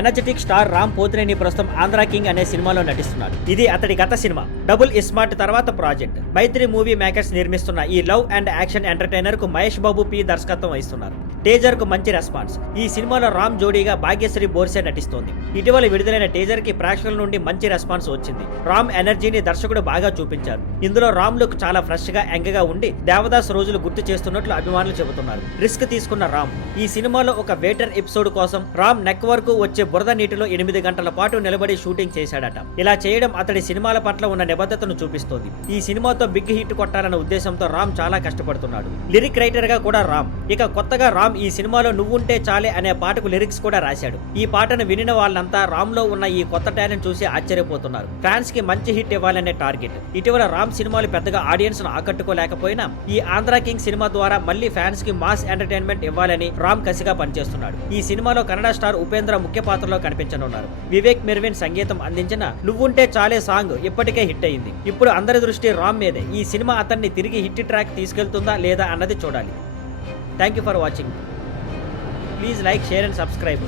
Energetic star Ram Pothineni ప్రస్తుతం Andhra king అనే సినిమాలో నటిస్తున్నాడు. ఇది అతడి గత సినిమా. డబుల్ ఇస్మార్ట్ తర్వాత ప్రాజెక్ట్. మైత్రి మూవీ మేకర్స్ నిర్మిస్తున్న ఈ లవ్ అండ్ యాక్షన్ ఎంటర్టైనర్ కు మహేష్ బాబు పి దర్శకత్వం వహిస్తున్నారు. టీజర్ కు మంచి రెస్పాన్స్. ఈ సినిమాలో రామ్ జోడీగా భాగ్యశ్రీ బోర్సే నటిస్తోంది. ఇటీవల విడుదలైన టీజర్ కి ప్రేక్షకుల నుండి మంచి రెస్పాన్స్ వచ్చింది. రామ్ ఎనర్జీని దర్శకుడు బాగా చూపించారు. ఇందులో రామ్ లుక్ చాలా ఫ్రెష్ గా యంగ్ గా ఉండి దేవదాస్ రోజులు గుర్తు చేస్తున్నట్లు అభిమానులు చెబుతున్నారు. రిస్క్ తీసుకున్న రామ్. ఈ సినిమాలో ఒక వేటర్ ఎపిసోడ్ కోసం రామ్ నెక్ వరకు వచ్చే బురద నీటిలో 8 గంటల పాటు నిలబడి షూటింగ్ చేశాడట. ఇలా చేయడం అతడి సినిమాల పట్ల ఉన్న నిబద్ధతను చూపిస్తోంది. ఈ సినిమాతో బిగ్ హిట్ కొట్టాలన్న ఉద్దేశంతో రామ్ చాలా కష్టపడుతున్నాడు. లిరిక్ రైటర్ గా కూడా రామ్. ఇక కొత్తగా రామ్ ఈ సినిమాలో నువ్వుంటే చాలే అనే పాటకు లిరిక్స్ కూడా రాశాడు. ఈ పాటను వినిన వాళ్ళంతా రామ్ లో ఉన్న ఈ కొత్త టాలెంట్ చూసి ఆశ్చర్యపోతున్నారు. ఫ్యాన్స్ కి మంచి హిట్ ఇవ్వాలనే టార్గెట్. ఇటీవల రామ్ సినిమాలు పెద్దగా ఆడియన్స్ ను ఆకట్టుకోలేకపోయినా ఈ ఆంధ్ర కింగ్ సినిమా ద్వారా మళ్ళీ ఫ్యాన్స్ కి మాస్ ఎంటర్టైన్మెంట్ ఇవ్వాలని రామ్ కసిగా పనిచేస్తున్నాడు. ఈ సినిమాలో కన్నడ స్టార్ ఉపేంద్ర ముఖ్య పాత్రలో కనిపించనున్నారు. వివేక్ మెర్విన్ సంగీతం అందించిన నువ్వుంటే చాలే సాంగ్ ఇప్పటికే హిట్ అయింది. ఇప్పుడు అందరి దృష్టి రామ్ మీదే. ఈ సినిమా అతన్ని తిరిగి హిట్ ట్రాక్ తీసుకెళ్తుందా లేదా అన్నది చూడాలి. Thank you for watching. Please like, share and subscribe.